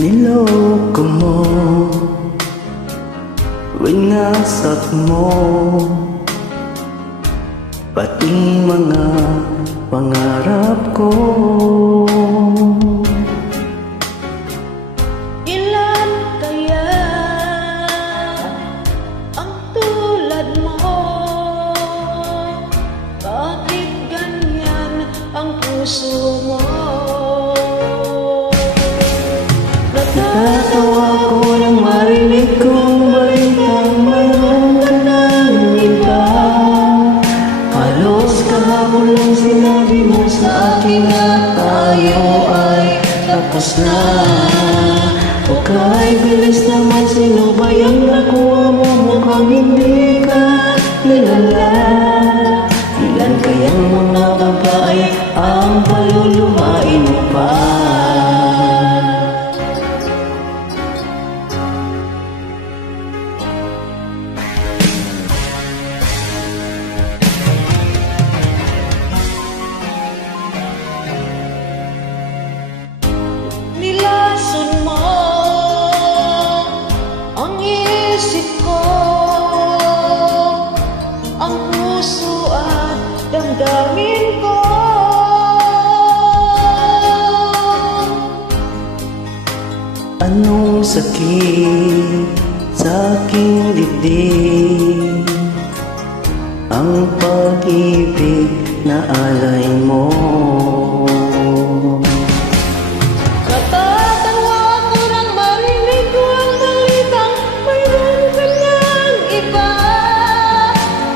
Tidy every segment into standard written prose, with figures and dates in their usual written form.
Niloko mo, winasak mo, pati mga pangarap ko. Ilan kaya ang tulad mo? Bakit ganyan ang puso mo? Natatawa ko nang marinig kong balitang mayroon ka ng iba. Halos kahapon lang sinabi mo sa akin na tayo ay tapos na. O kahit bilis naman, sino ba yung nakuha mo? Mukhang hindi ka kilala. Ilan kayang mga babae ang paluluhain mo pa? Nilason mo ang isip ko, ang puso at damdamin ko. Anong sakit sa aking dibdib? Ang pag-ibig na alay mo. Natatawa ako nang marinig ko ang balitang mayroon ka ng iba.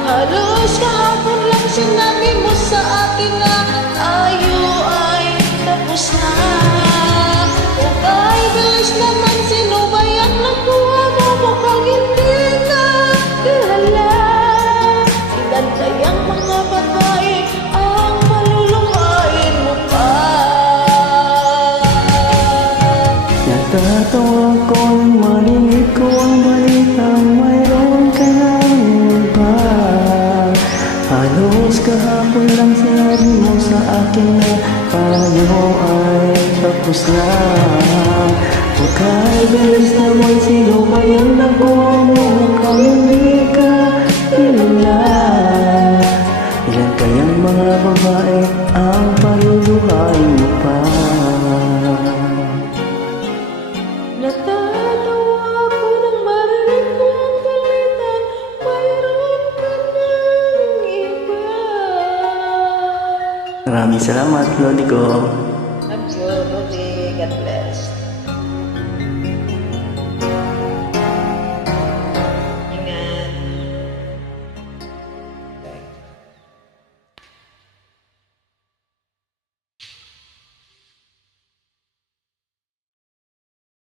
Halos kahapon lang sinabi mo sa akin na tayo ay tapos na. O kahit bilis naman, sino ba yan nakuha mo? Mukhang hindi ka kilala. Ilan kayang mga babae ang maluluhain mo pa? Natatawa ko nang marinig ko ang balitang mayroon ka ng iba. Halos kahapon lang sinabi mo sa akin na tayo ay tapos na. O kahit bilis naman, sino ba yung nakuha mo? Mukhang hindi ka kilala. Ilan kayang mga babae ang paluluhain mo pa? Natatawa ako nang marinig ko ang balitang mayroon ka ng iba. Maraming salamat, Lodi ko.